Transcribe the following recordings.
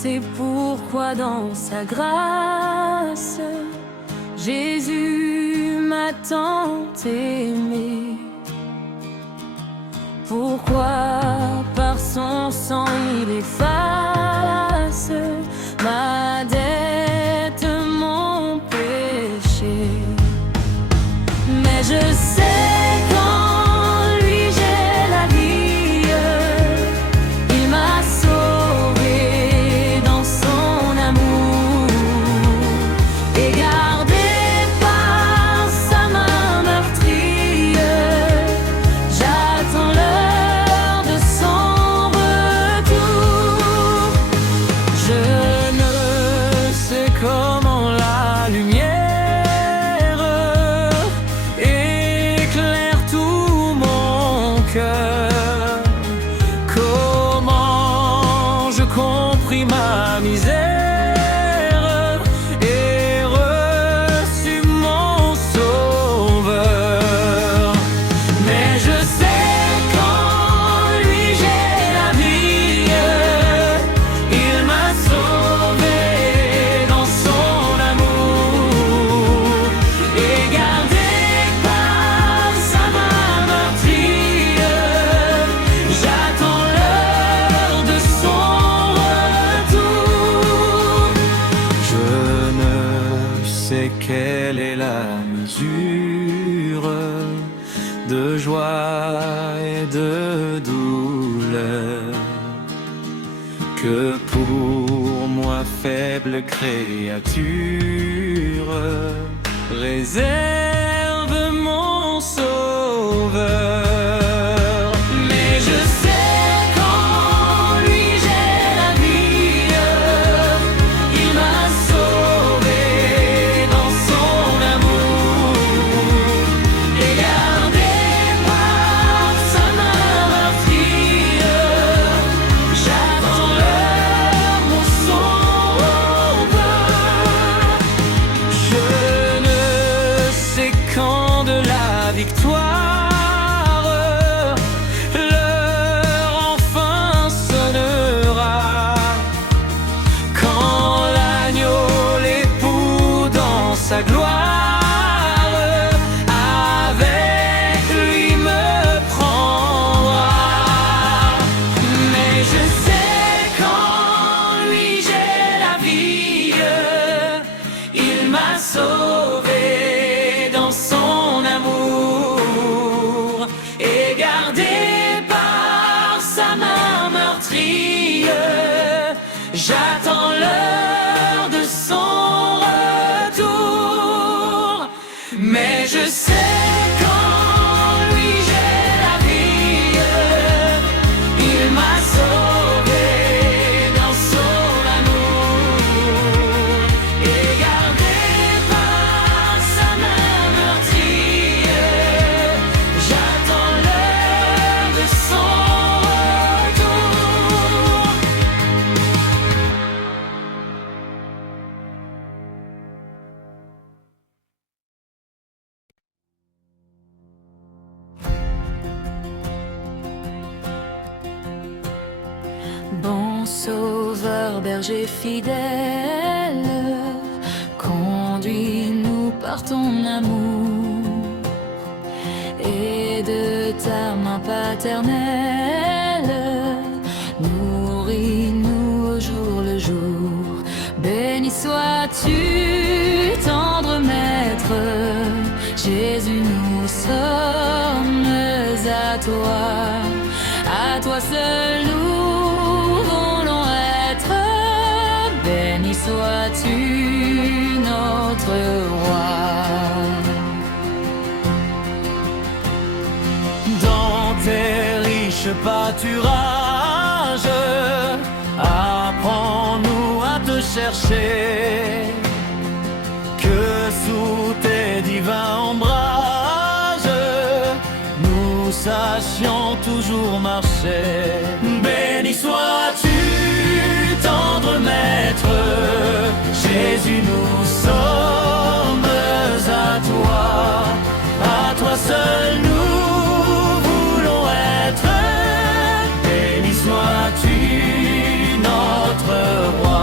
C'est pourquoi dans sa grâce, Jésus m'a tant aimé. Pourquoi par son sang il efface ma dette, mon péché. Mais je sais qu'en lui j'ai la vie, il m'a sauvé dans son amour et gardé par sa main meurtrie. J'attends l'heure de son retour. Je ne sais comment la lumière éclaire tout mon cœur. Comment je compris ma misère et reçu mon sauveur. Mais je sais qu'en lui j'ai la vie, il m'a sauvé dans son amour et gardé par sa main meurtrie. J'attends l'heure de son retour. Je ne sais quelle est la mesure de joie et de douleur que pour moi, faible créature, réserve mon sauveur. Mais je sais qu'en lui j'ai la vie, il m'a sauvé dans son amour et gardé par sa main meurtrie. J'attends l'heure, mon sauveur. Je ne sais quand de la victoire l'heure enfin sonnera, quand l'agneau, l'époux dans sa gloire, avec lui me prendra. Mais je sais qu'en lui j'ai la vie, il m'a sauvé dans son amour et gardé par sa main meurtrie. J'attends l'heure de son retour. Mais je sais qu'en lui j'ai la vie, il m'a sauvé dans son amour et gardé par sa main meurtrie. J'attends l'heure de son retour. Bon sauveur, berger fidèle, conduis-nous par ton amour et de ta main paternelle, nourris-nous au jour le jour. Béni sois-tu, tendre maître, Jésus, nous sommes à toi seul nous voulons être. Béni sois-tu, notre roi. Dans tes riches pâturages, apprends-nous à te chercher, que sous tes divins ombrages nous sachions toujours marcher. Béni sois-tu, tendre maître, Jésus, nous sommes à toi seul nous voulons être. Béni sois-tu, notre roi.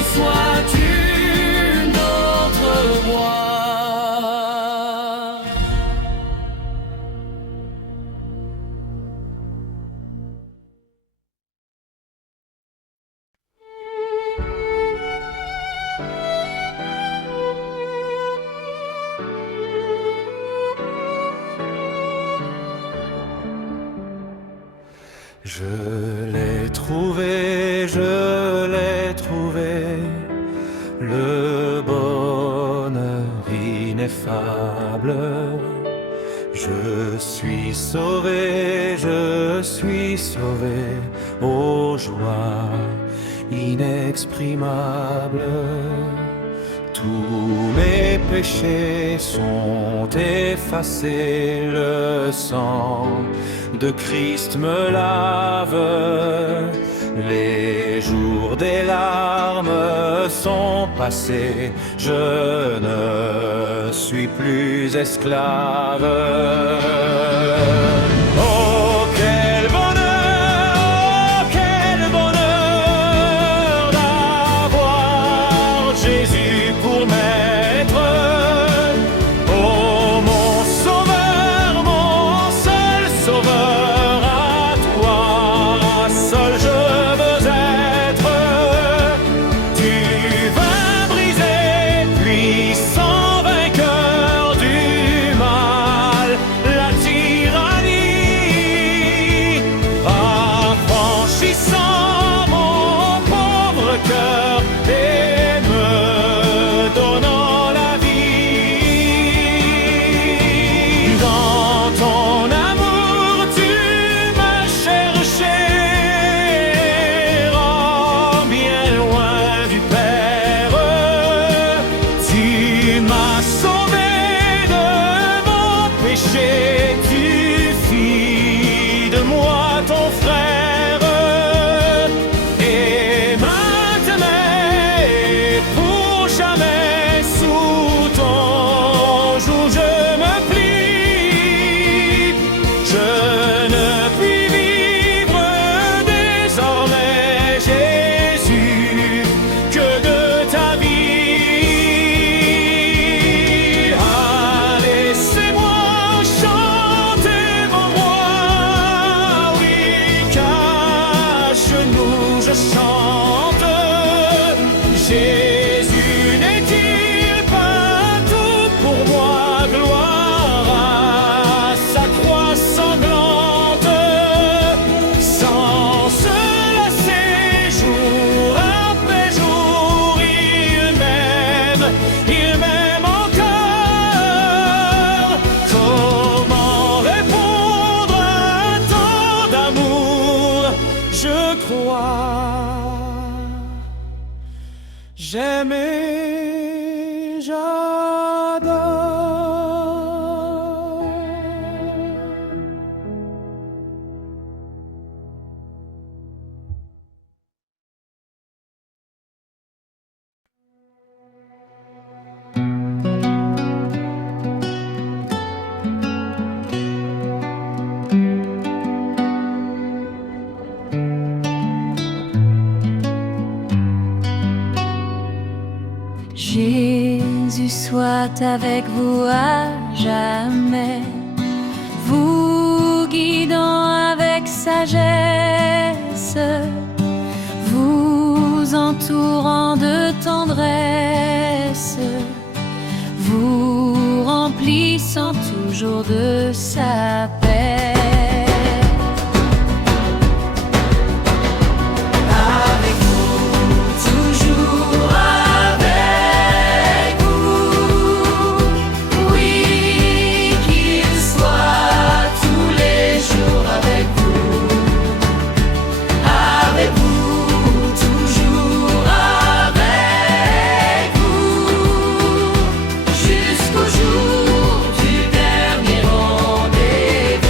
soit une autre voix. Je l'ai trouvé, le bonheur ineffable. Je suis sauvé, aux joies inexprimables. Tous mes péchés sont effacés, le sang de Christ me lave. Les jours des larmes sont passés, je ne suis plus esclave. Oh, quel bonheur d'avoir Jésus pour maître. Oh, mon sauveur, mon seul sauveur, à toi seul je veux être. Tu vas briser, puissant vainqueur du mal, la tyrannie, affranchissant mon pauvre cœur et me donnant la vie. Dans ton amour tu m'as cherché, oh, bien loin du Père. Tu m'as sauvé de mon péché, tu fis de moi ton frère. Et maintenant et pour jamais sous ton joug je me plie. Je ne puis vivre désormais, Jésus, que de ta vie. Ah, laissez-moi chanter mon roi, oui, qu'à genoux je chante. Jésus n'est-il pas tout pour moi? Gloire à sa croix sanglante. Sans se lasser jour après jour, il m'aime encore. Comment répondre à tant d'amour? Je crois, j'aime et j'adore. Jésus soit avec vous à jamais, vous guidant avec sagesse, vous entourant de tendresse, vous remplissant toujours de sa paix. Avec vous, toujours avec vous, oui, qu'il soit tous les jours avec vous, toujours avec vous, jusqu'au jour du dernier rendez-vous.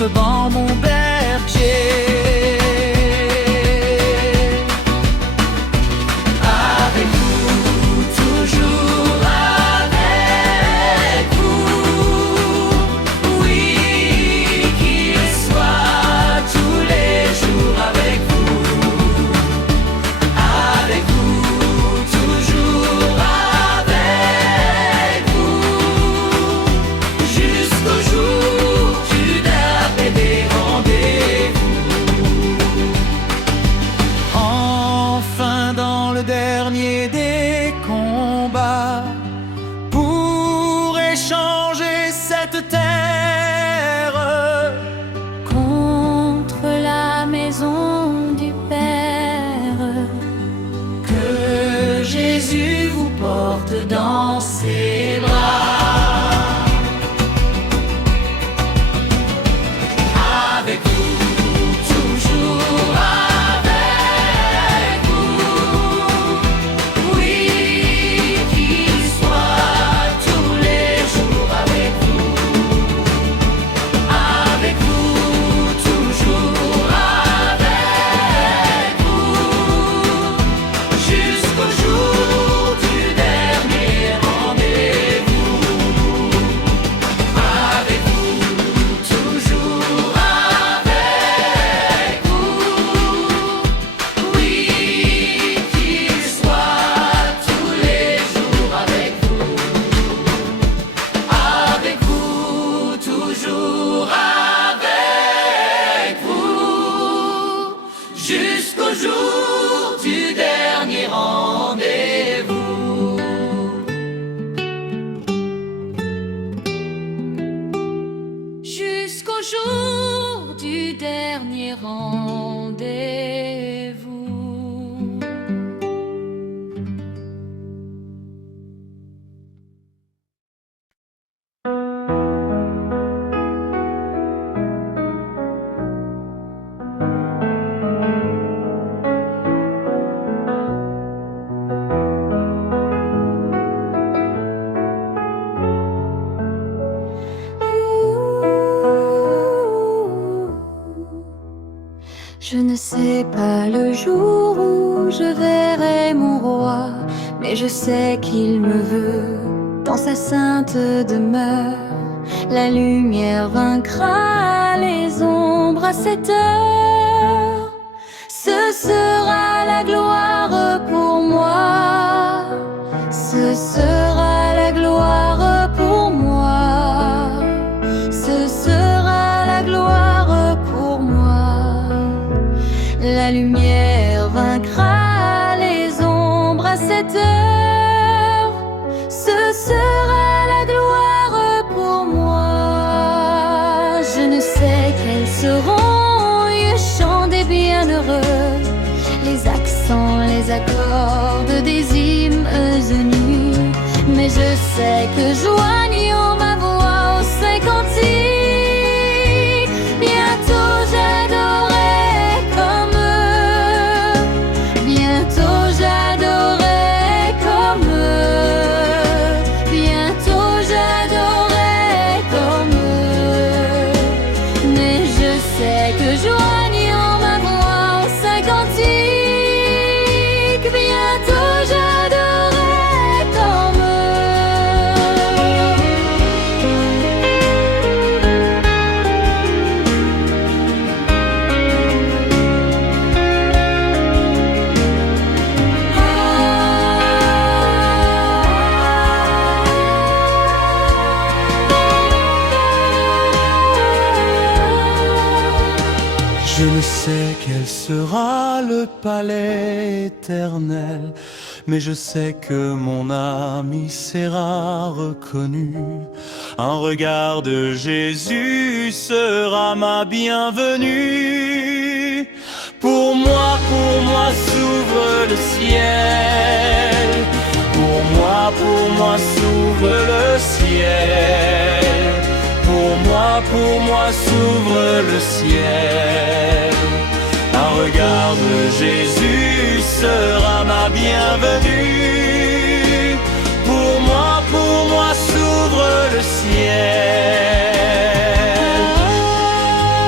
votre banc, mon berger. Avec vous, toujours avec vous. Oui, qu'il soit tous les jours avec vous. Avec vous, toujours avec vous. Jusqu'au jour du dernier rendez-vous. Enfin dans le dernier des combats, pour échanger cette terre Contre la maison du Père, que Jésus vous porte dans ses bras. Avec vous, toujours avec vous. Oui, qu'il soit tous les jours avec vous. Avec vous, toujours avec vous. Jusqu'au jour du dernier rendez-vous. Avec vous, toujours avec vous. Oui, qu'il soit tous les jours avec vous. Avec vous, toujours avec vous. Jusqu'au jour du dernier rendez-vous. Jusqu'au jour du dernier rendez-vous. Je ne sais pas le jour où je verrai mon roi, mais je sais qu'il me veut dans sa sainte demeure. La lumière vaincra les ombres à cette heure. Ce sera la gloire pour moi. Ce sera la gloire pour moi. Ce sera la gloire pour moi. La lumière vaincra les ombres à cette heure. Ce sera la gloire pour moi. Je ne sais quels seront les chants des bienheureux, les accents, les accords des hymnes nus. Mais je sais que joignant ma voix au saint cantique, bientôt j'adorerai comme eux. Bientôt j'adorerai comme eux. Bientôt j'adorerai comme eux. Mais je sais que joignant ma voix au saint cantique, bientôt j'adorerai comme eux. Je ne sais quel sera le palais éternel, mais je sais que mon âme y sera reconnue. Un regard de Jésus sera ma bienvenue. Pour moi s'ouvre le ciel. Pour moi s'ouvre le ciel. Pour moi s'ouvre le ciel. Un regard de Jésus sera ma bienvenue. Pour moi s'ouvre le ciel.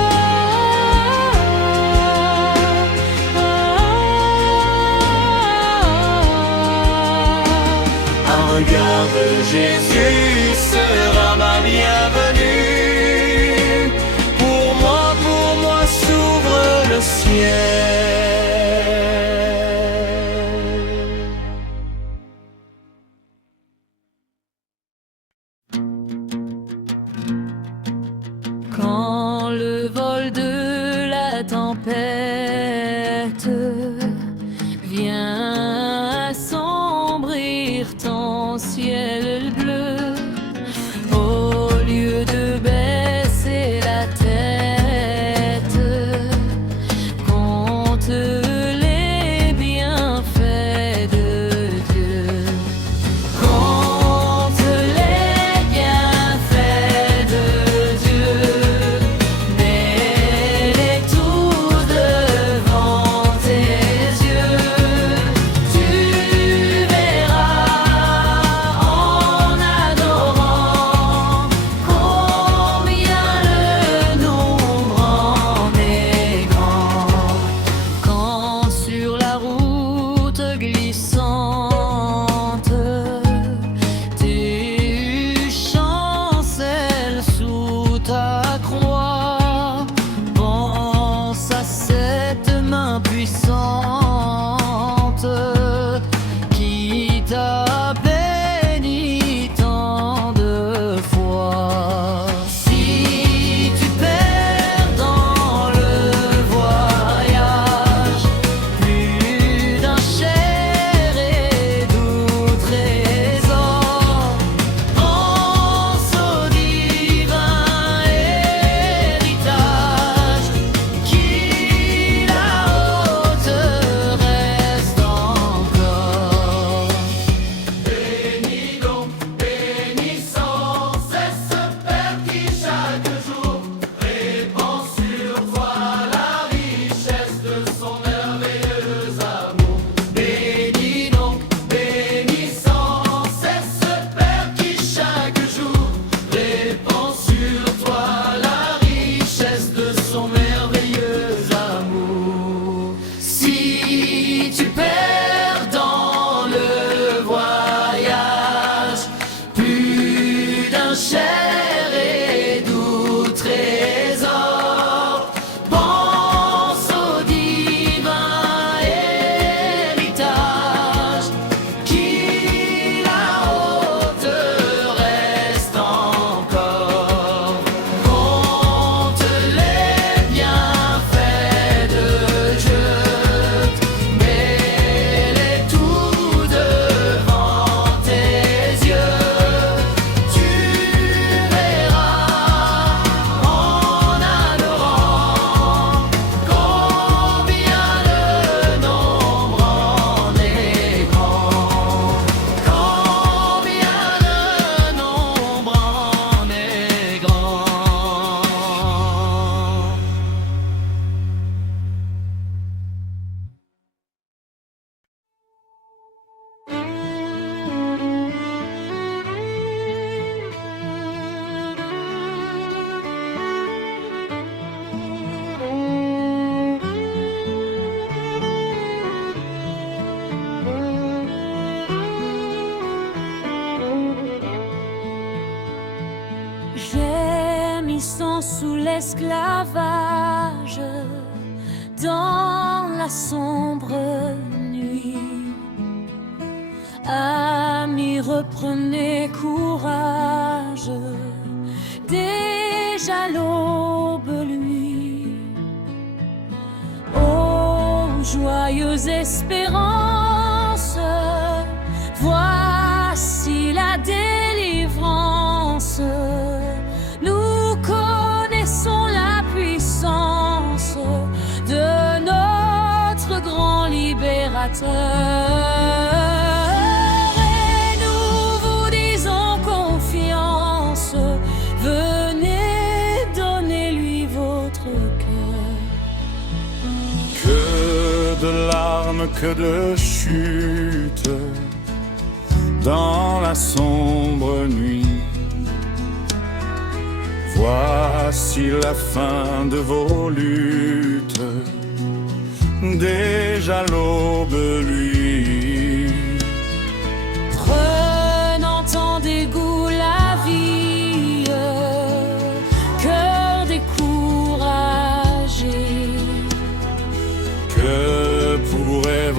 Jésus sera ma bienvenue. Pour moi s'ouvre le ciel. Quand le vol de la tempête vient assombrir ton ciel bleu, au lieu de baisser la tête, compte les bienfaits de Dieu. Compte les bienfaits de Dieu, mets-les tout devant tes yeux. Tu verras en adorant combien le nombre en est grand. Quand sur la route glissante tu chancelles sous ta croix, pense à cette main puissante qui t'a béni tant de fois. Si tu perds dans le voyage plus d'un cher et doux trésor, pense au divin héritage qui là-haut te reste encore. Bénis donc, bénissant, c'est ce Père qui chaque jour répand sur toi la richesse de son merveilleux amour. Bénis donc, bénissant, c'est ce Père qui chaque jour répand sur toi la richesse de son merveilleux amour. Si tu perds dans le voyage plus d'un cher et doux trésor, pense au divin héritage qui là-haut te reste encore. Compte les bienfaits de Dieu, mets-les tout devant tes yeux. Tu verras en adorant combien le nombre en est grand. Combien le nombre en est grand. Gémissant sous l'esclavage, dans la sombre nuit, amis, reprenez courage, déjà l'aube luit. Ô joyeuse espérance, voici la délivrance. Nous connaissons la puissance de notre grand libérateur. Et nous vous disons confiance, venez donner-lui votre cœur. Que de larmes, que de chutes dans la sombre nuit. Voici la fin de vos luttes, déjà l'aube luit. Prenant tant des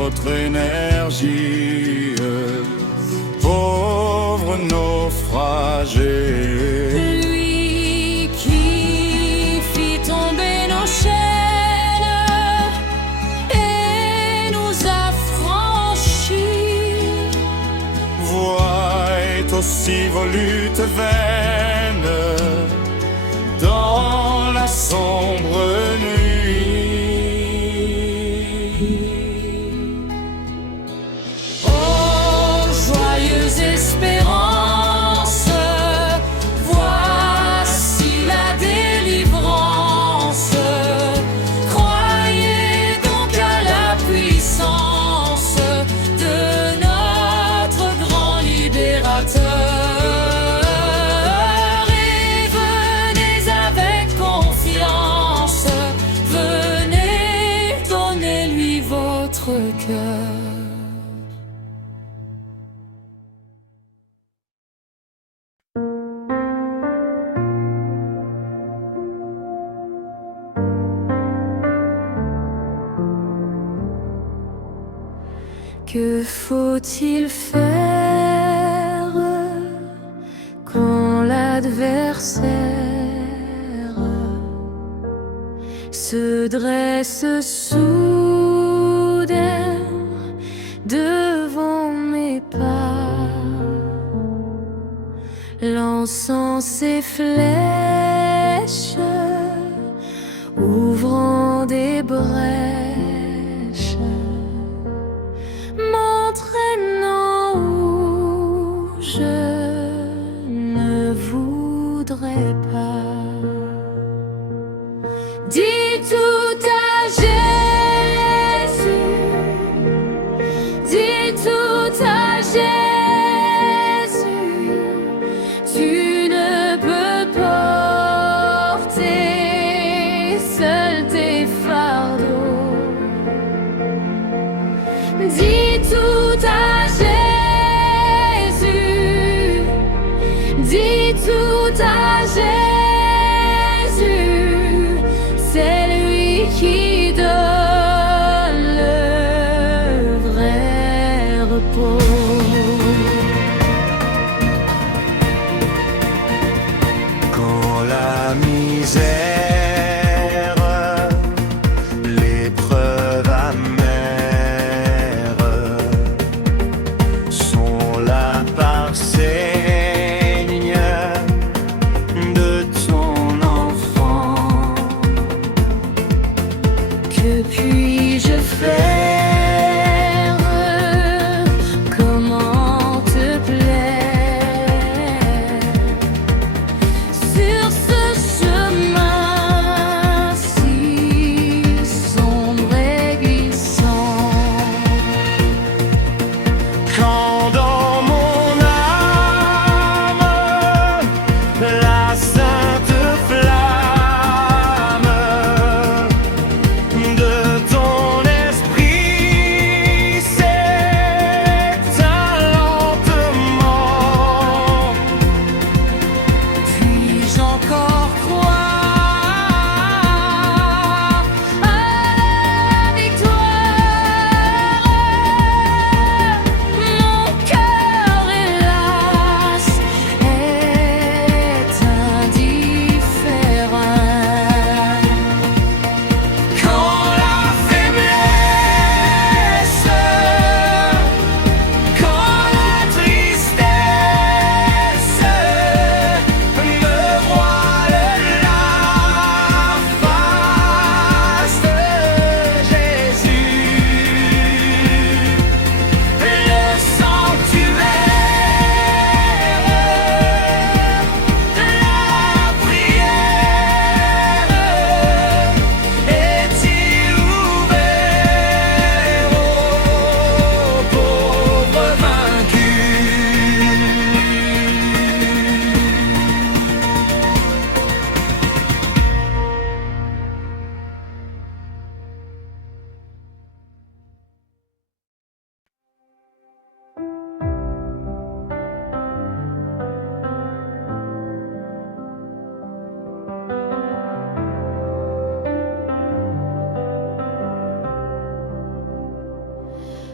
votre énergie, pauvre naufragé. Lui qui fit tomber nos chaînes et nous a franchis, Voix est aussi volute vaine dans la sombre nuit. ô joyeuse espérance, voici la délivrance. Croyez donc à la puissance de notre grand libérateur et venez avec confiance, venez, donnez-lui votre cœur. Que faut-il faire quand l'adversaire se dresse soudain devant mes pas, lançant ses flèches, ouvrant des brèches, m'entraînant où je ne voudrais pas. Dis tout à Jésus, dis tout à Jésus, tu ne peux porter seul tes fardeaux. Dis tout à Jésus, dis tout à Jésus, c'est lui qui donne le vrai repos. Quand la misère, l'épreuve amère sont là par signe de ton enfant, Que puis-je faire? Comment te plaire sur ce chemin si sombre et glissant? quand dans mon âme la sainte flamme de ton esprit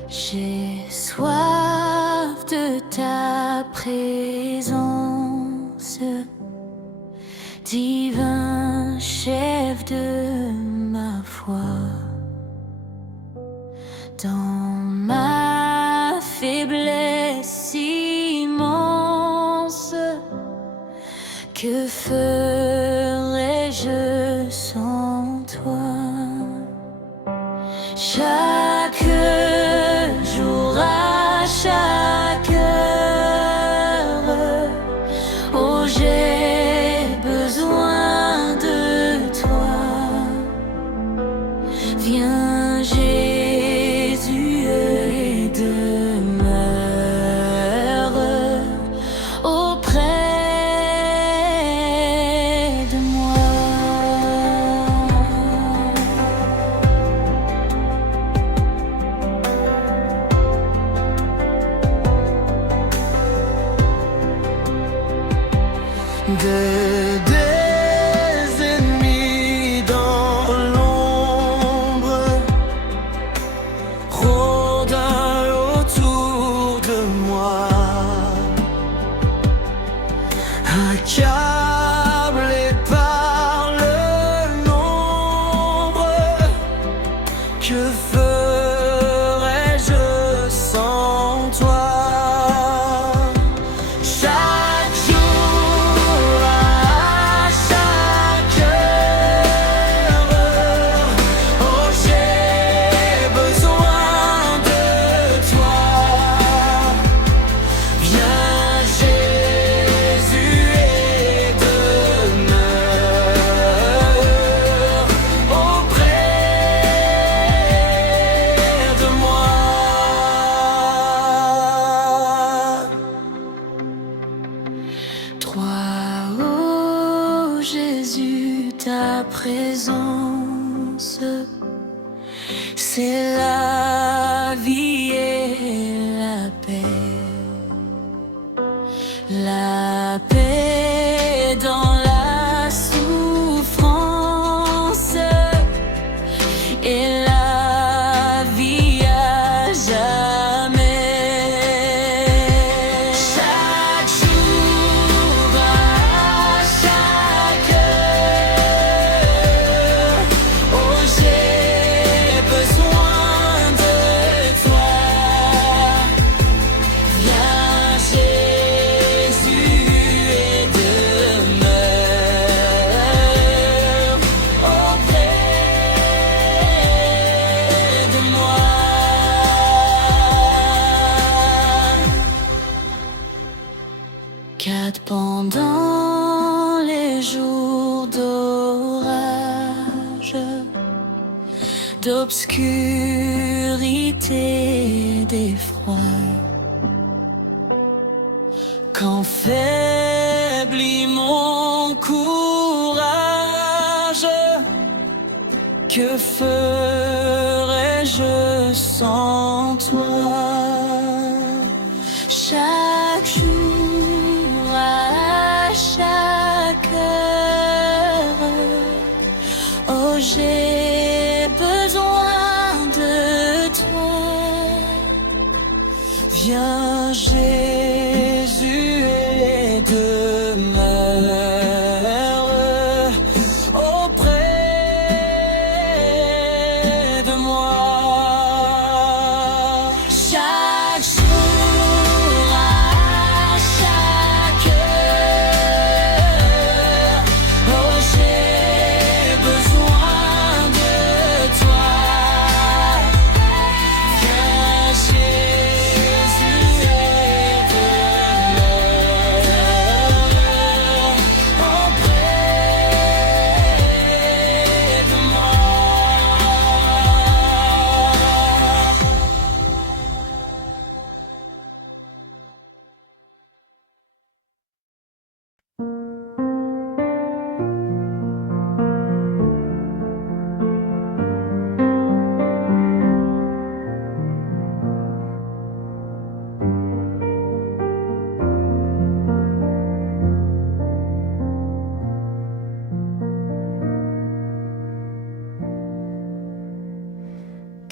J'ai soif de ta présence, divin chef de ma foi. Dans ma faiblesse immense, que ferais-je sans toi? Chaque jour, à chaque heure, oh, j'ai besoin de toi. Viens, Jésus, et demeure auprès de moi. Des ennemis dans l'ombre rôdent autour de moi, accablé par le nombre. Que ferais-je sans toi? Chaque jour, à chaque heure, oh, j'ai besoin de toi. Viens, Jésus, et demeure auprès de moi. Toi, oh Jésus, ta présence, c'est la vie et la paix. La paix dans la souffrance et la vie à jamais. Chaque jour, à chaque heure, oh, j'ai besoin de toi. Viens, Jésus, et demeure auprès de moi. Car pendant les jours d'orage, d'obscurité, d'effroi, quand faiblit mon courage, que ferais-je sans toi? Chaque jour, à chaque heure, oh, j'ai besoin de toi. Viens, Jésus, et demeure auprès de moi. Chaque jour, à chaque heure, oh, j'ai besoin de toi. Viens, Jésus, et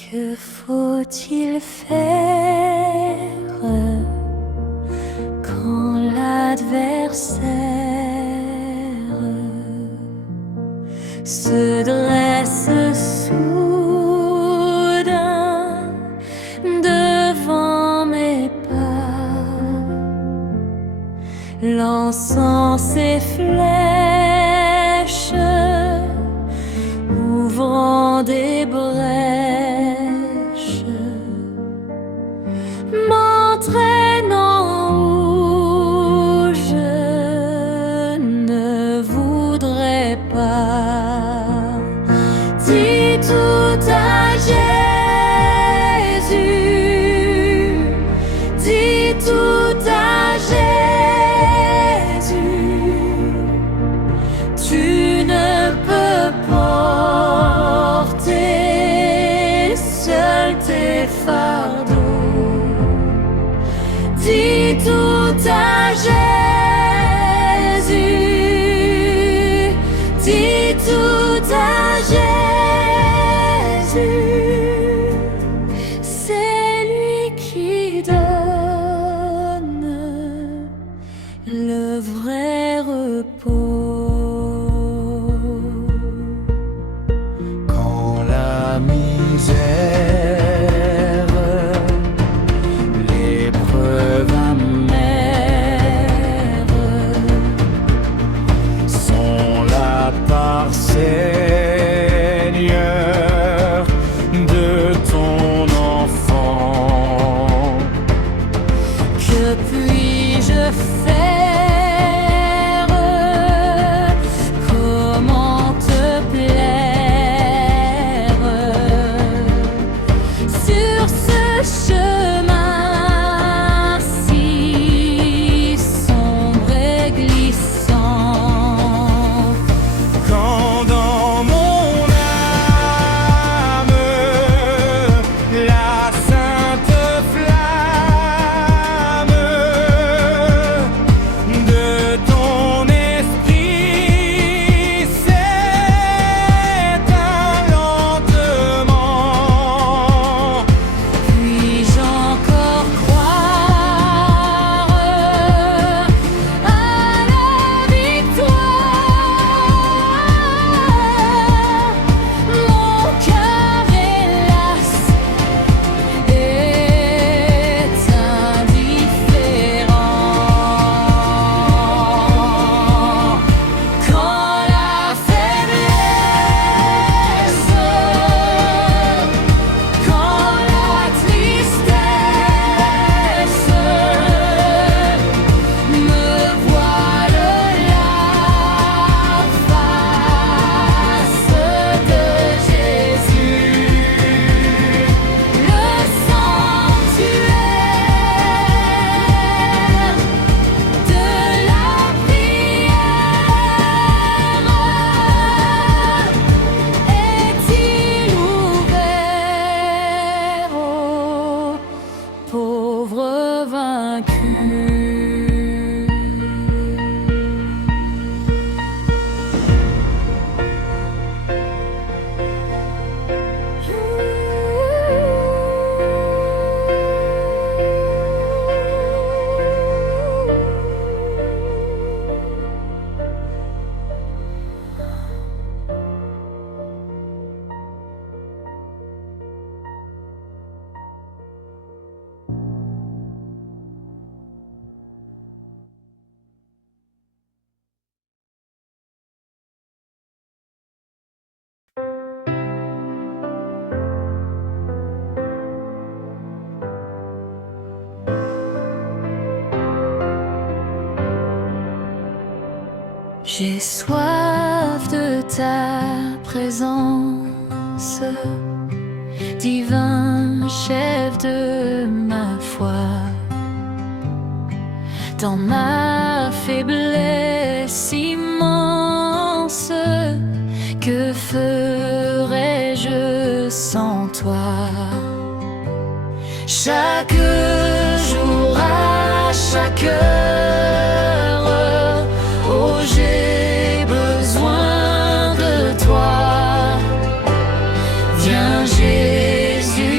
Que faut-il faire quand l'adversaire se dresse soudain devant mes pas, lançant ses flèches, ouvrant des brèches, m'entraînant où je ne voudrais pas. Dis tout à Jésus, dis tout à Jésus, tu ne peux porter seul tes fardeaux. Dis tout à Jésus, dis tout à Jésus, c'est lui qui donne le vrai repos. Quand la misère, l'épreuve amère sont là par Seigneur de ton enfant, Que puis-je faire? Comment te plaire sur ce chemin si sombre et glissant? quand dans mon âme la sainte flamme de ton esprit s'éteint lentement, Puis-je encore croire à la victoire? Mon cœur hélas est indifférent. Quand la faiblesse, quand la tristesse me voile la face de Jésus, le sanctuaire de la prière est-il ouvert aux pauvres vaincus? J'ai soif de ta présence, divin chef de ma foi. Dans ma faiblesse immense, que ferais-je sans toi? Chaque jour, à chaque heure, oh j'ai besoin de toi. Viens Jésus.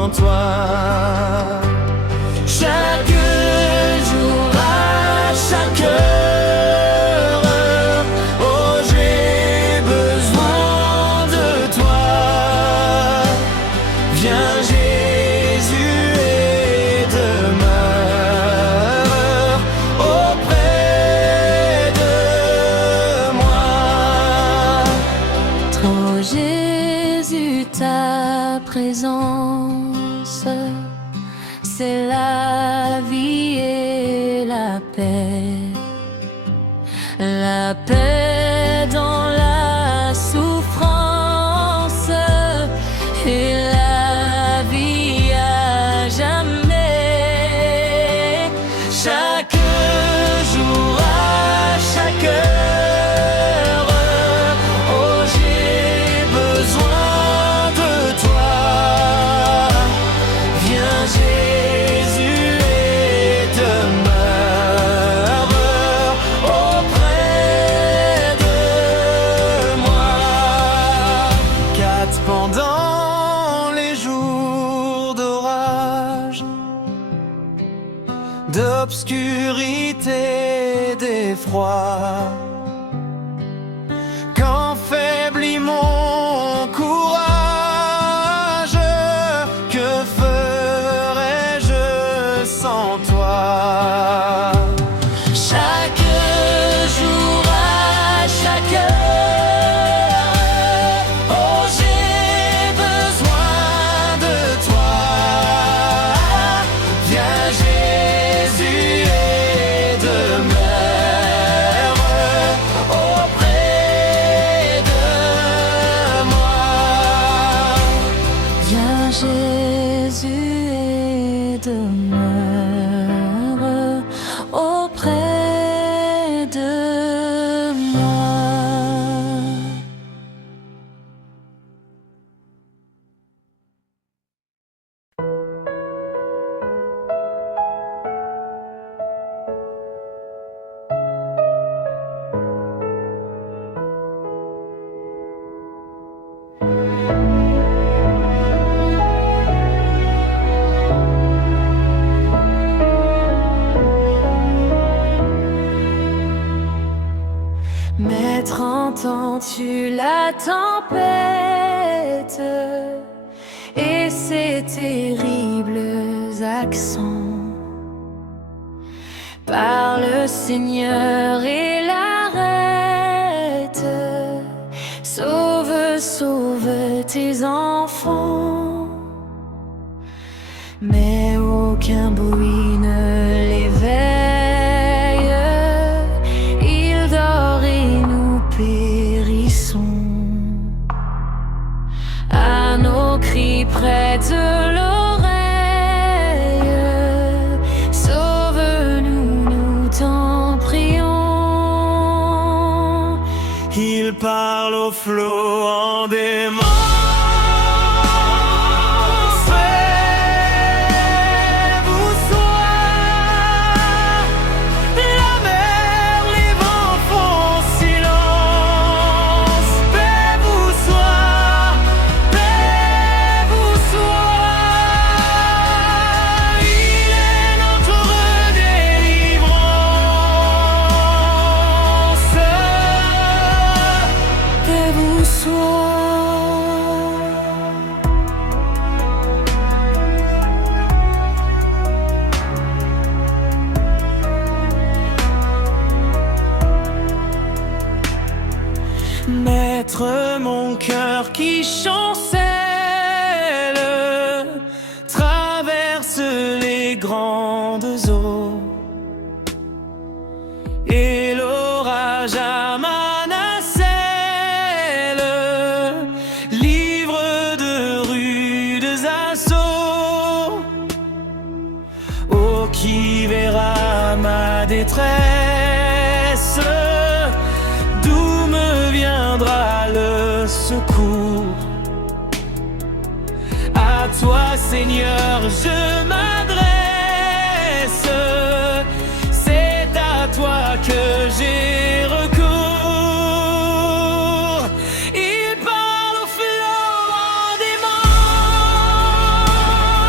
sans toi. Chaque jour, à chaque heure, oh j'ai besoin de toi. Viens Jésus et demeure auprès de moi. Oh Jésus, ta présence, c'est la vie et la paix dans la souffrance et la vie à jamais. Chaque jour, à chaque heure, oh j'ai besoin de toi. Viens Jésus et demeure auprès de moi. Car pendant les jours d'orage, d'obscurité, d'effroi, quand faiblit mon courage, que ferais-je sans toi? Chaque jour, à chaque heure, oh j'ai besoin de toi. Viens Jésus et demeure auprès de moi. Viens Jésus et demeure auprès de moi. Maître, entends-tu la tempête et ses terribles accents? Parle Seigneur et l'arrête. Sauve, sauve tes enfants. Mais aucun bruit ne l'éveille. Il dort et nous périssons. À nos cris prête l'oreille. Sauve-nous, nous t'en prions. Il parle au flot en démence. Paix-vous soit. La mer, les vents font silence. Paix-vous soit. Paix-vous soit. Il est notre délivrance. Que vous soyez. Maître, mon cœur qui chancelle traverse les grandes eaux et l'orage à ma nacelle livre de rudes assauts. Oh, qui verra ma détresse? D'où me viendra le secours? À toi, Seigneur, je m'adresse. C'est à toi que j'ai recours. Il parle au flot en démence.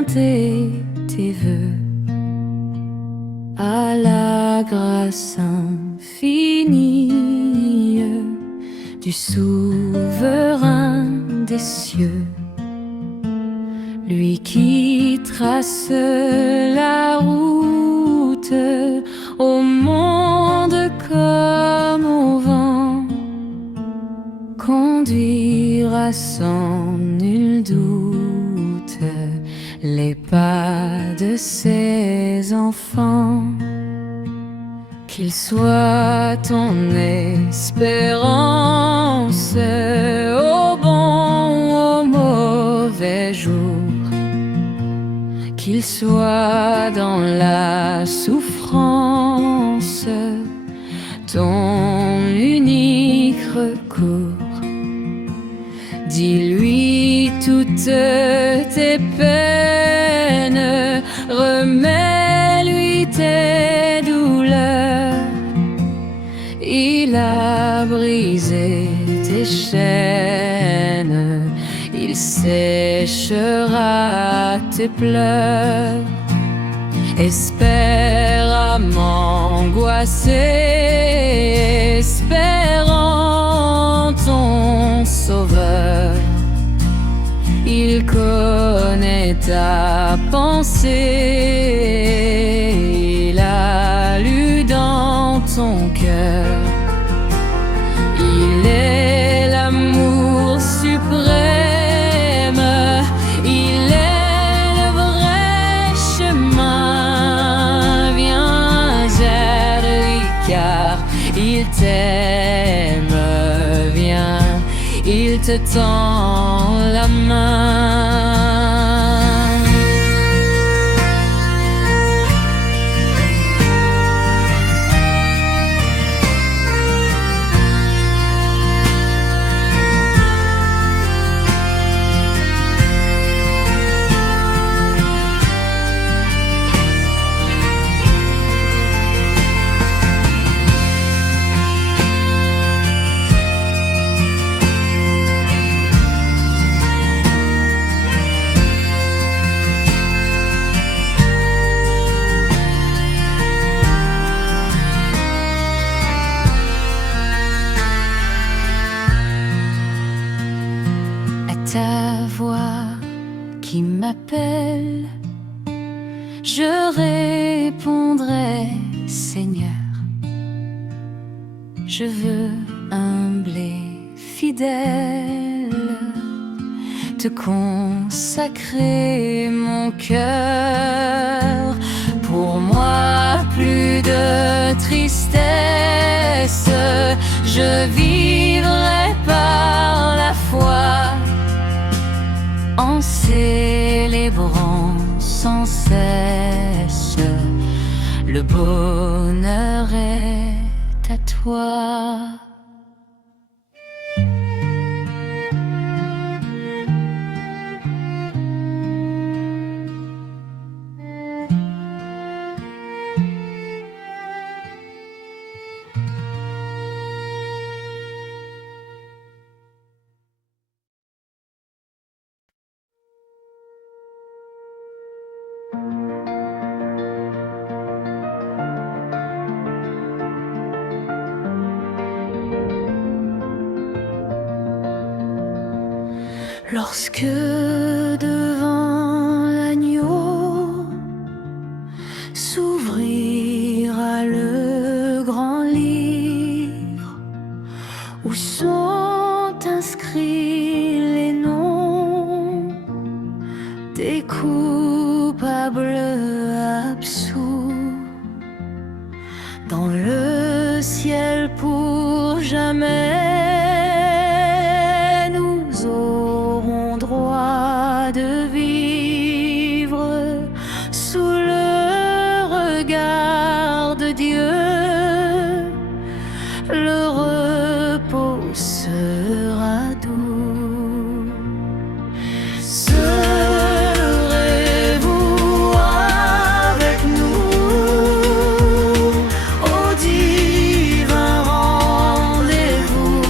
tes vœux à la grâce infinie du souverain des cieux, lui qui trace la route au monde comme au vent, conduira sans nul doute les pas de ses enfants. Qu'il soit ton espérance au bon ou au mauvais jour, qu'il soit dans la souffrance ton unique recours. Dis-lui toutes tes peines, remets-lui tes douleurs. Il a brisé tes chaînes, il séchera tes pleurs. Espère m'angoisser, espérant ton sauveur. Il connaît ta pensée, il a lu dans ton cœur. Il est l'amour suprême, il est le vrai chemin. Viens vers lui car il t'aime, viens, il te tend la main. Ta voix qui m'appelle, je répondrai, Seigneur. Je veux humble et fidèle te consacrer mon cœur. Pour moi, plus de tristesse, je vivrai par la foi, en célébrant sans cesse, le bonheur est à toi. Lorsque devant l'agneau s'ouvrira le grand livre où sont inscrits les noms des coupables absous, dans le ciel pour jamais de vivre sous le regard de Dieu. Le repos sera doux. Serez-vous avec nous au divin rendez-vous?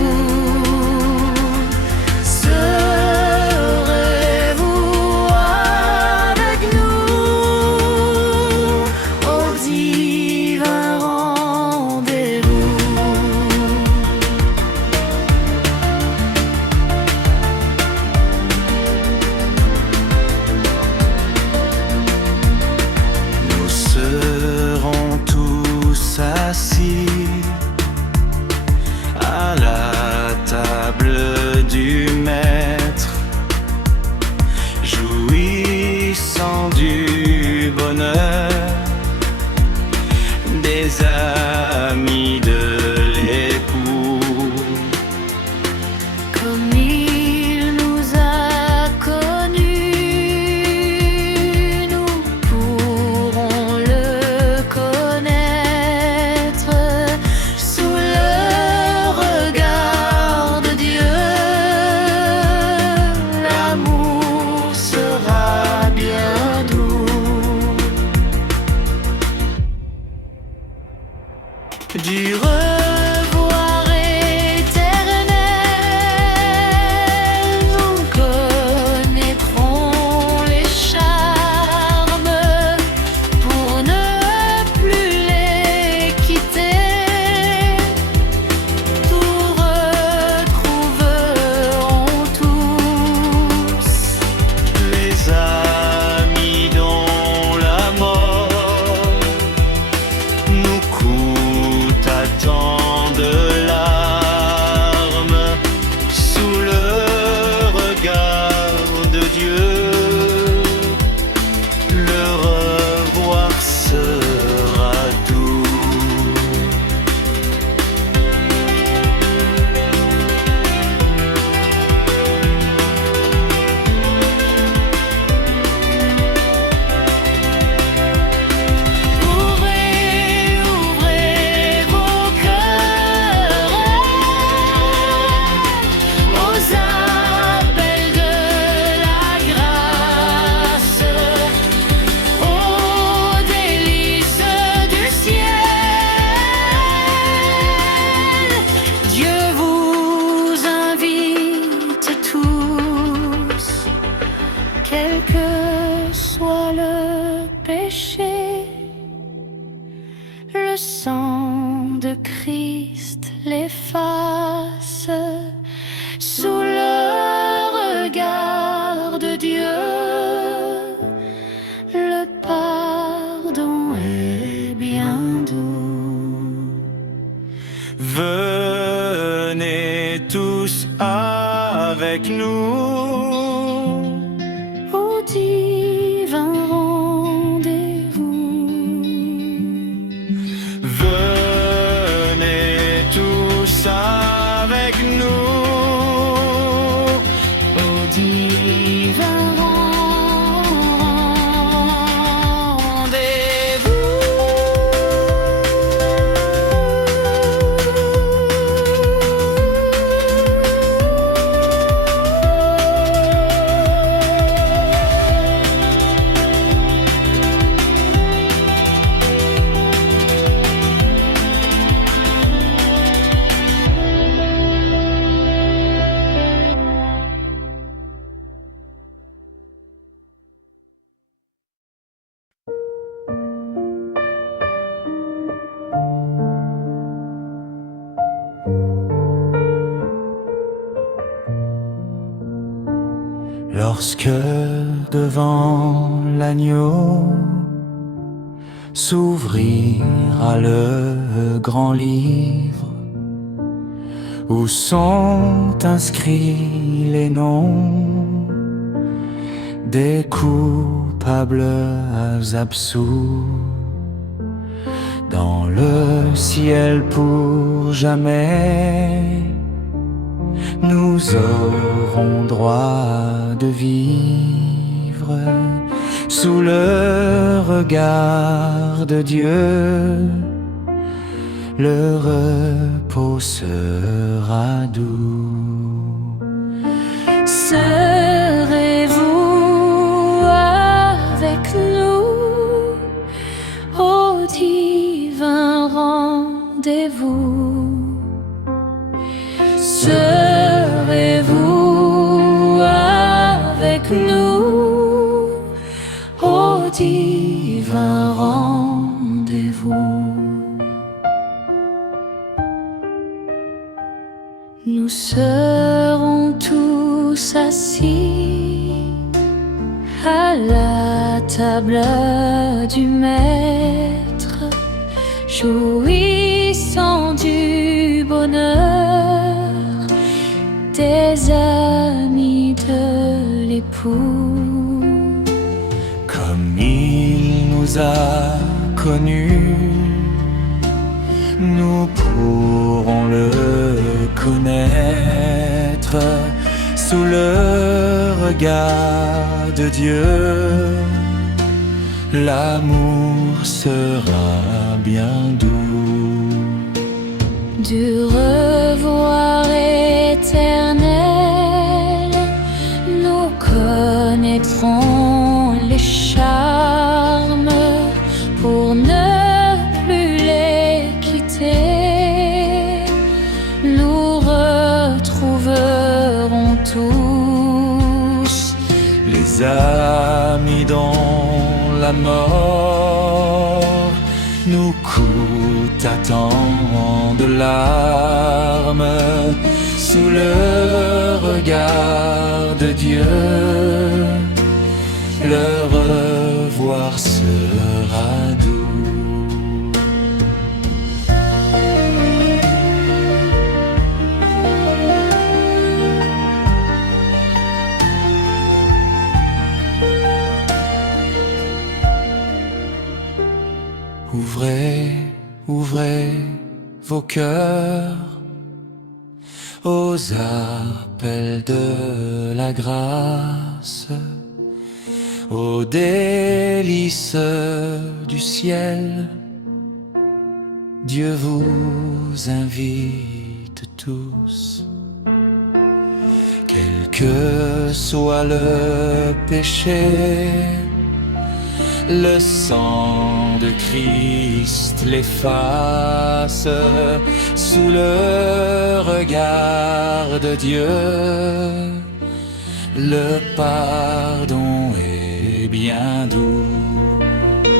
péchés. Le sang de Christ l'efface. Sous le regard de Dieu, le pardon est bien doux. Venez tous avec nous Au divin rendez-vous. Venez tous avec nous Au divin Lorsque devant l'agneau s'ouvrira le grand livre où sont inscrits les noms des coupables absous, dans le ciel pour jamais nous aurons droit de vivre sous le regard de Dieu. Le repos sera doux. serez-vous avec nous au divin rendez-vous? Serez-vous avec nous au divin rendez-vous? Nous serons tous assis à la table du Maître, jouissant du bonheur des amis de l'époux. Comme il nous a connus, nous pourrons le connaître sous le regard de Dieu. L'amour sera bien doux. Du revoir éternel, nous connaîtrons les charmes pour ne plus les quitter. Nous retrouverons tous Les amis dont la mort nous coûte à tant de larmes, sous le regard de Dieu, le revoir sera doux. Ouvrez, ouvrez vos cœurs aux appels de la grâce, aux délices du ciel. Dieu vous invite tous, quel que soit le péché. Le sang de Christ l'efface, sous le regard de Dieu. Le pardon est bien doux.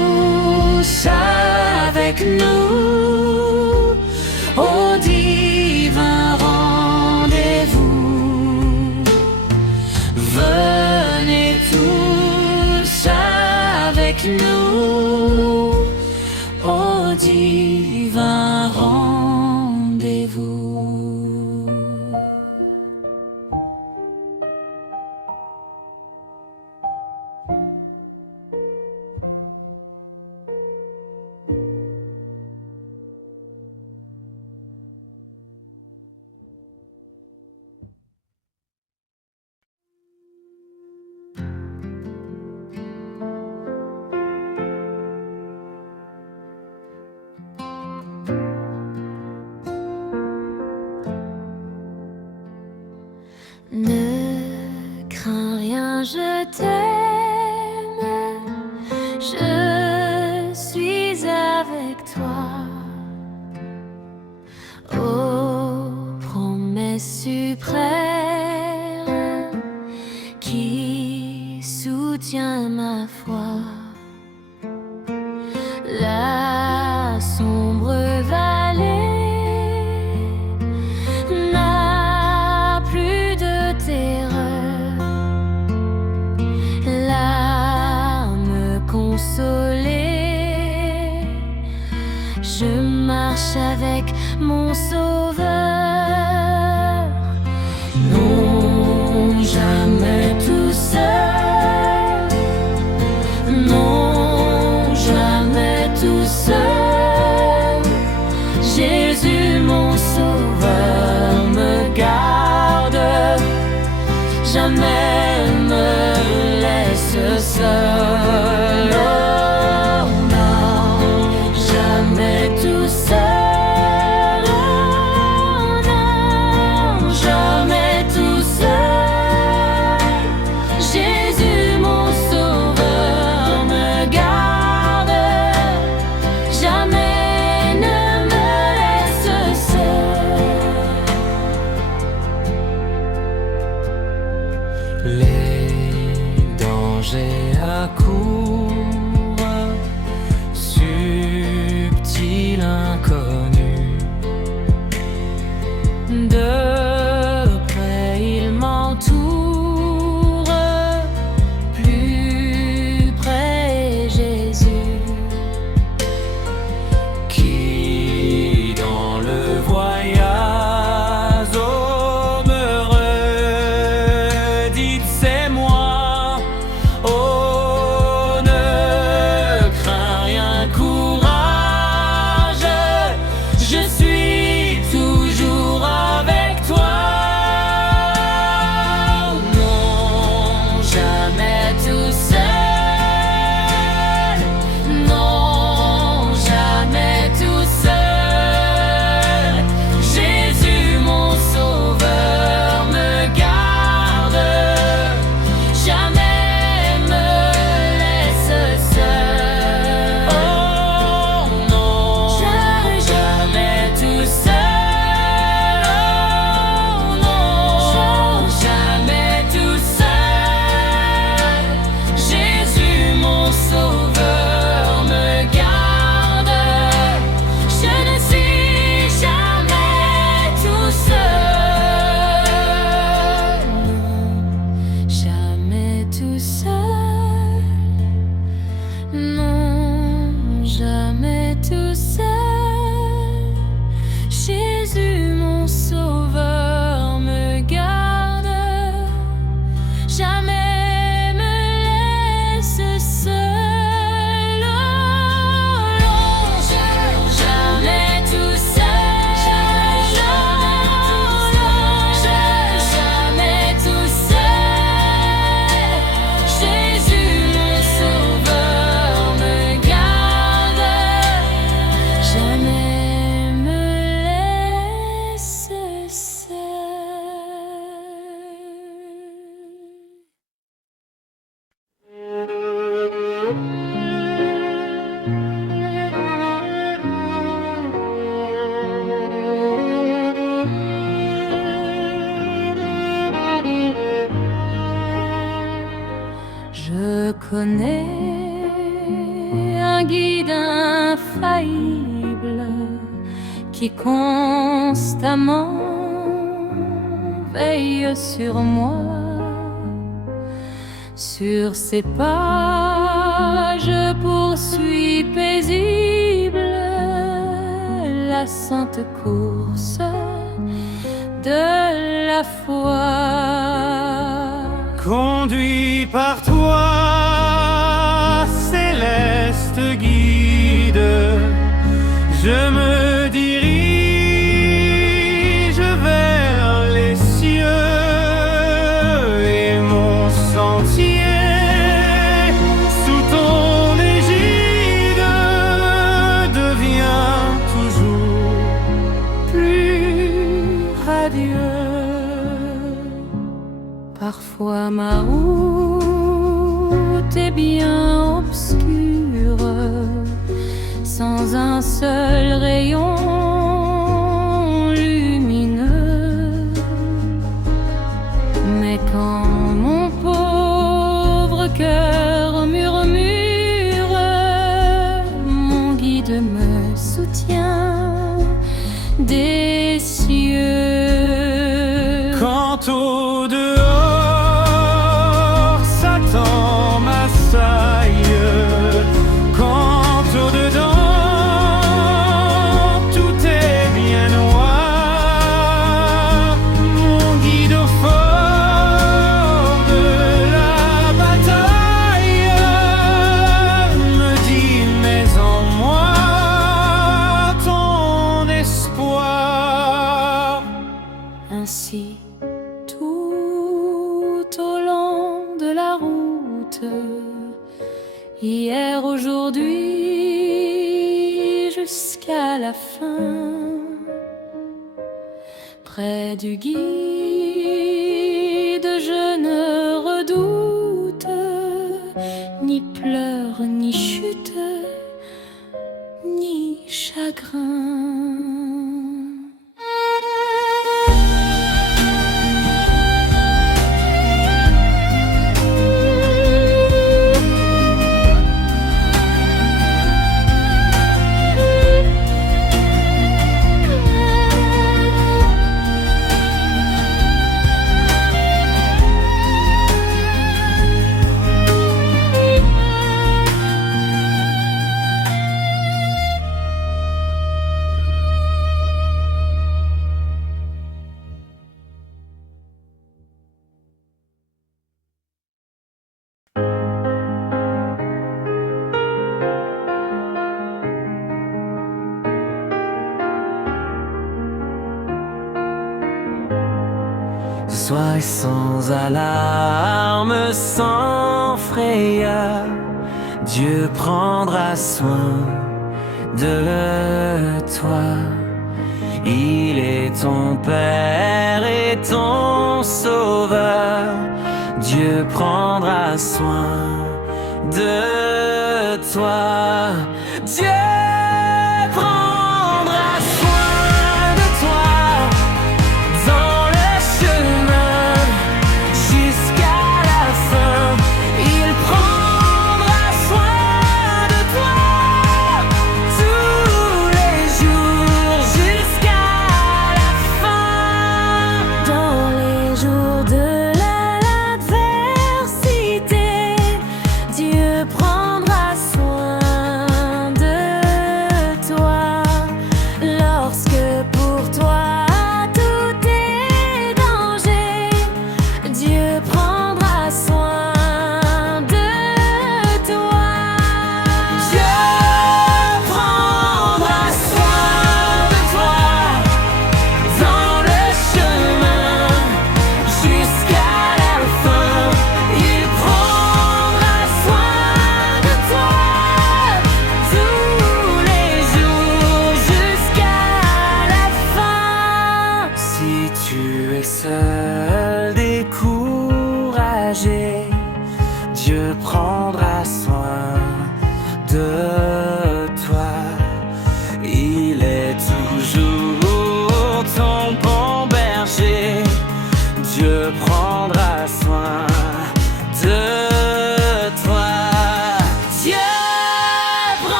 avec nous au divin rendez-vous. Venez tous avec nous au divin rendez-vous. Ne crains rien, je t'aime, je suis avec toi. Ô promesse suprême qui soutient ma foi. La sombre vallée n'a plus de terreur. L'âme consolée, je marche avec mon Sauveur. Non, jamais tout seul. Non, jamais tout seul. Jésus, mon Sauveur, me garde. Jamais me laisse seul. Oh, non, jamais tout seul. Oh, non, jamais tout seul. Jésus, mon Sauveur, me garde. Jamais ne me laisse seul. Les dangers accourent, subtil inconnu. De près ils m'entourent, plus près Jésus, qui dans le voyage oh, me redit c'est moi. Oh, ne crains rien, courage, je suis toujours avec toi. Non, jamais tout seul. Non, jamais tout seul. Jésus, mon Sauveur, me garde. Jamais me laisse seul. Oh non, jamais tout seul. Oh non, jamais tout seul. Jésus, mon Sauveur, me garde. Je ne suis jamais tout seul. Non, jamais tout seul. Non, jamais tout seul. Jésus, mon Sauveur, me garde. Jamais me laisse seul. Oh, non, jamais tout seul. Oh, non, jamais tout seul. Jésus, mon Sauveur, me garde. Jamais me laisse seul. Je connais un un guide infaillible qui constamment veille sur moi. Sur ces pages, je poursuis paisible la sainte course de la foi. Conduit par toi, céleste guide, je me dirige vers les cieux et mon sentier sous ton égide devient toujours plus radieux. Parfois ma route est bien obscure, sans un seul rayon lumineux. Mais quand mon pauvre cœur murmure, mon guide me soutient des cieux. Quand au dehors Satan m'assaille, quand au dedans tout est bien noir, mon guide au fort de la bataille me dit mais en moi ton espoir. Ainsi, tout au long de la route, hier, aujourd'hui, jusqu'à la fin, près du guide, je ne redoute ni pleurs, ni chute, ni chagrin. Sois sans alarme, sans frayeur, Dieu prendra soin de toi. Il est ton Père et ton Sauveur, Dieu prendra soin de toi. Dieu prendra soin de toi dans le chemin jusqu'à la fin. Il prendra soin de toi tous les jours jusqu'à la fin. Dans les jours de l'adversité, Dieu prendra soin de toi. Lorsque pour toi tout est danger, Dieu prendra soin de toi. Dieu prendra soin de toi dans le chemin jusqu'à la fin. Il prendra soin de toi tous les jours jusqu'à la fin. Si tu es seul, découragé, Dieu prendra soin de toi. Il est toujours ton bon berger. Dieu prendra soin de toi. Dieu prendra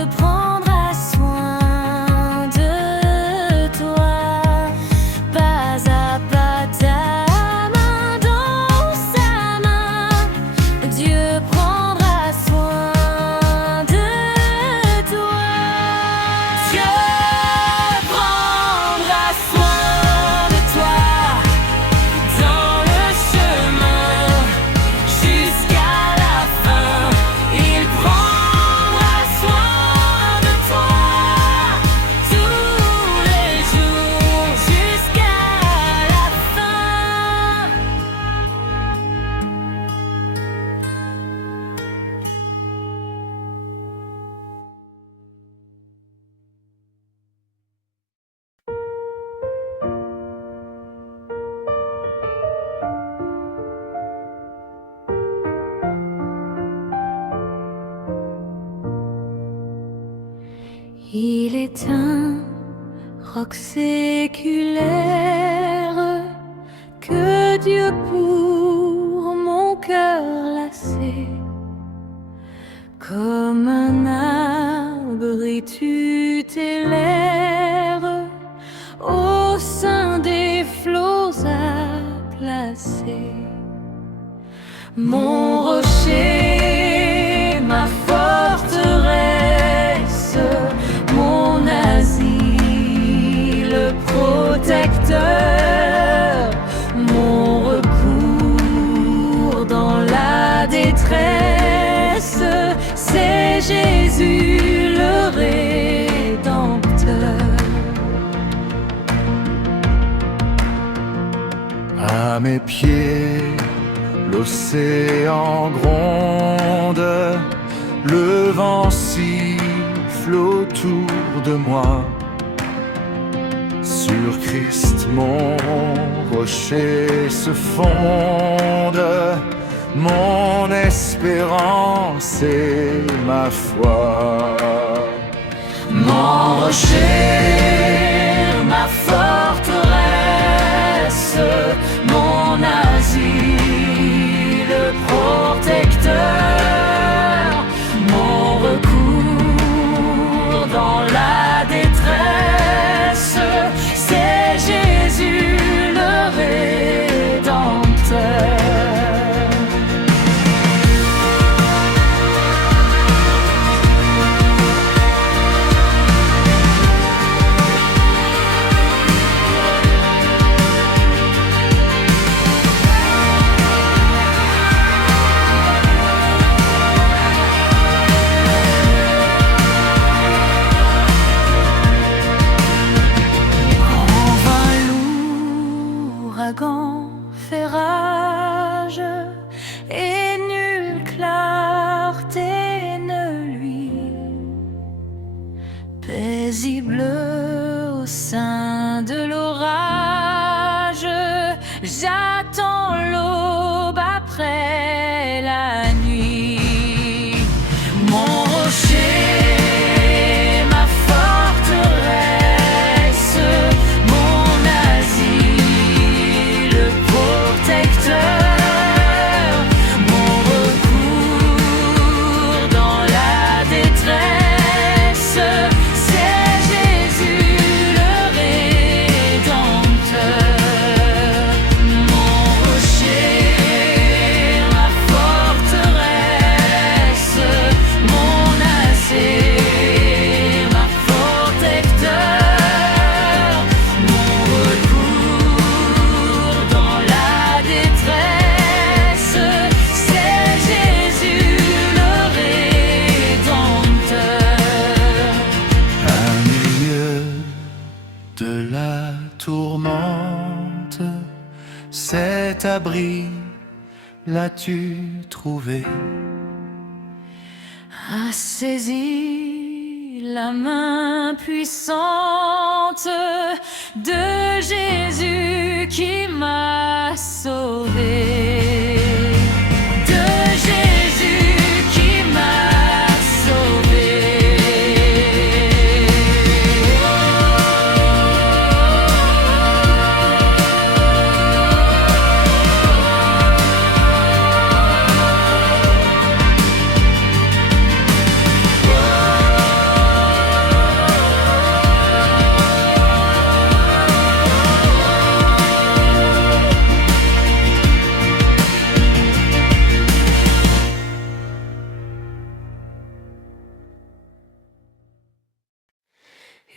prendra soin de toi. Pas à pas ta main dans sa main, Dieu prendra soin de toi. Dieu prendra soin de toi dans le chemin jusqu'à la fin. Il prendra soin de toi tous les jours jusqu'à la fin. Il est un roc séculaire que Dieu pour mon cœur lassé, comme un abri tutélaire au sein des flots à placer. Mon rocher, ma forteresse, mon asile protecteur, mon recours dans la détresse, c'est Jésus le Rédempteur. À mes pieds, l'océan gronde, le vent siffle autour de moi. Sur Christ mon rocher se fonde, mon espérance et ma foi. Mon rocher, ma forteresse, mon asile protecteur, mon recours dans la détresse, c'est Jésus le Rédempteur. Fait rage et nulle clarté ne luit, paisible au sein de l'orage, j'attends l'aube après la nuit. Mon rocher, ma forteresse, mon asile protecteur, mon recours dans la détresse, c'est Jésus le Rédempteur. Mon rocher, ma forteresse, mon asile, ma protecteur, mon recours dans la détresse, c'est Jésus le Rédempteur. À milieu de la tourmente, cet abri l'as-tu trouvé? A saisi la main puissante de Jésus qui m'a sauvé. De Jésus qui m'a sauvé.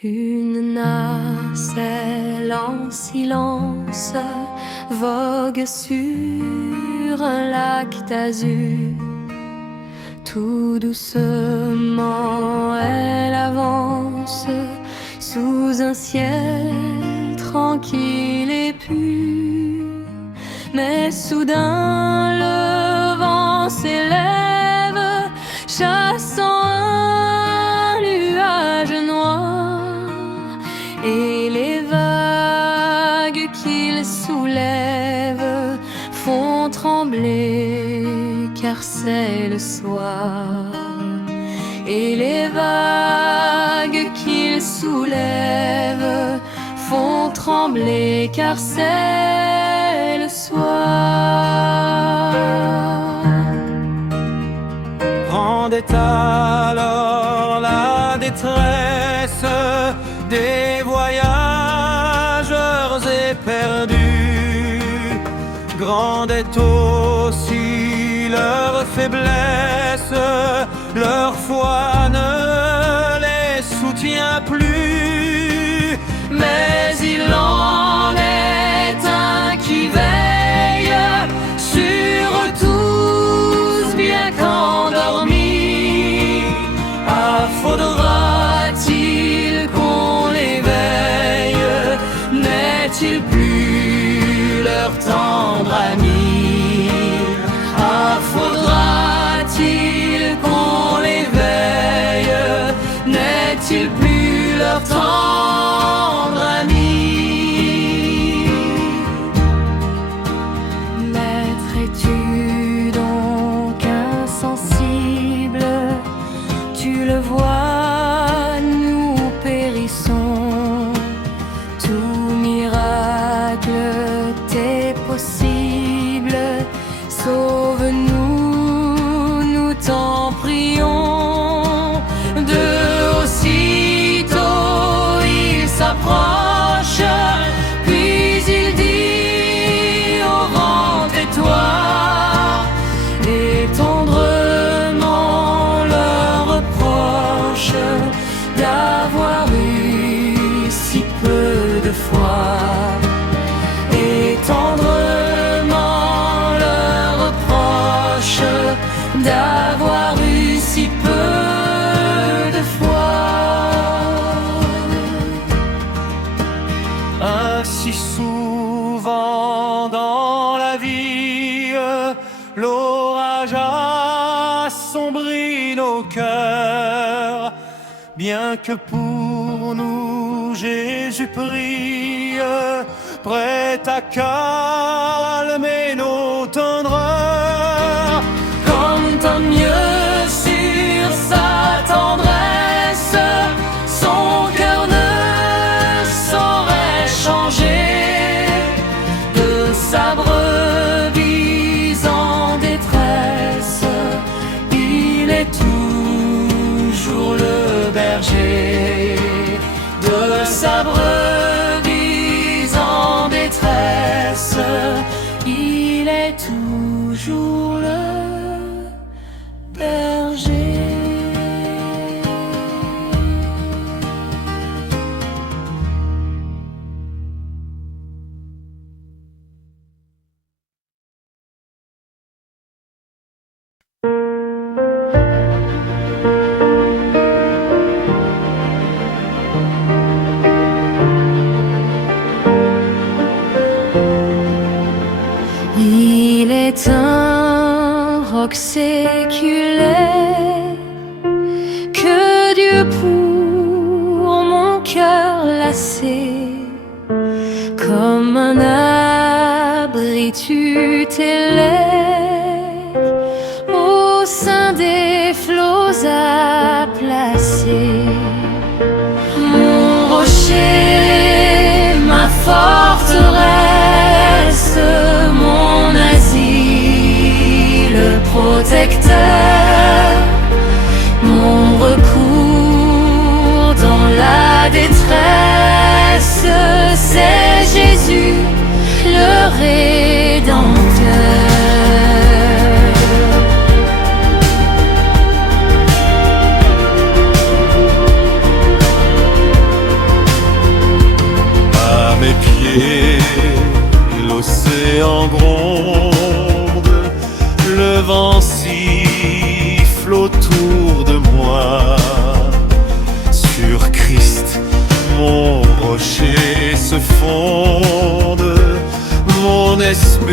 Une nacelle en silence vogue sur un lac d'azur. Tout doucement elle avance sous un ciel tranquille et pur. Mais soudain le vent s'élève, chassant un nuage noir, et les vagues qu'il soulève font trembler, car c'est le soir. Et les vagues qu'il soulève font trembler, car c'est le soir. Rendait alors la détresse des voyageurs éperdus. Grande est aussi leur faiblesse, leur foi ne les soutient plus. Mais il en est un qui veille sur tous, bien qu'endormis. Faudra-t-il qu'on l'éveille? N'est-il plus leur tendre ami? Faudra-t-il qu'on l'éveille? N'est-il plus leur tendre ami? Maître, es-tu donc insensible? Tu le vois, nous périssons. Tout miracle t'est possible. Sauve-nous, nous t'en prions. De aussitôt il s'approche, puis il dit au vent tais-toi, et tendrement leur reproche d'avoir eu si peu de foi. Et tendrement leur reproche d'avoir eu si peu de foi. Ainsi souvent dans la vie, l'orage assombrit nos cœurs. Bien que pour nous Jésus prie, prêt à calmer nos tendreurs. Comme tant mieux sur sa tendresse, son cœur ne saurait changer. De sa brebis en détresse, il est toujours le berger. De sa brebis en détresse, il est toujours le berger. Il est un roc séculaire que Dieu pour mon cœur lassé, comme un abri tu t'élèves, au sein des flots à placer. Mon rocher, ma forteresse, mon asile protecteur, mon recours dans la détresse, c'est Jésus le Rédempteur.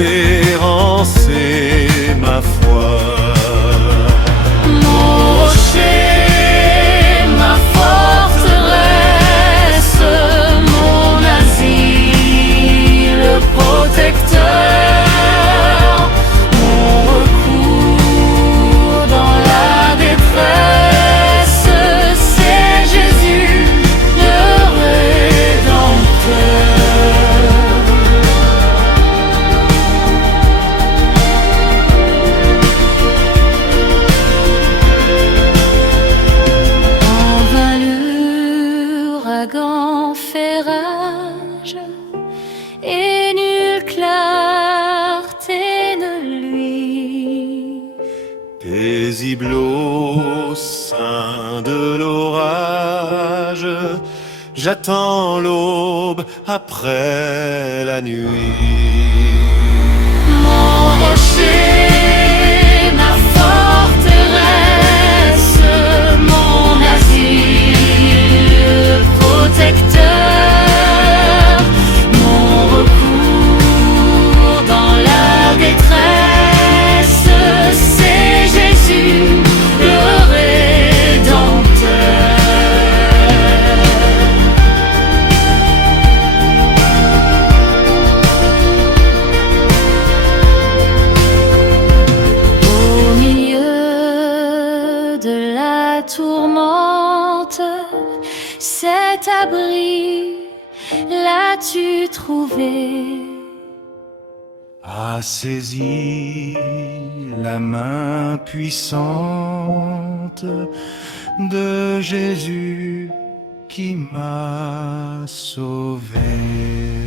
espérance et ma foi. Mon rocher, ma forteresse, mon asile protecteur, mon recours dans la détresse, c'est Jésus, le Rédempteur. En vain l'ouragan fait rage, et nulle clarté ne luit. Paisible au sein de l'orage, j'attends l'aube après la nuit. Mon rocher, ma forteresse, mon asile protecteur, mon recours dans la détresse, c'est Jésus, le Rédempteur. Au milieu de la tourmente, cet abri l'as-tu trouvé? A saisi la main puissante de Jésus qui m'a sauvé.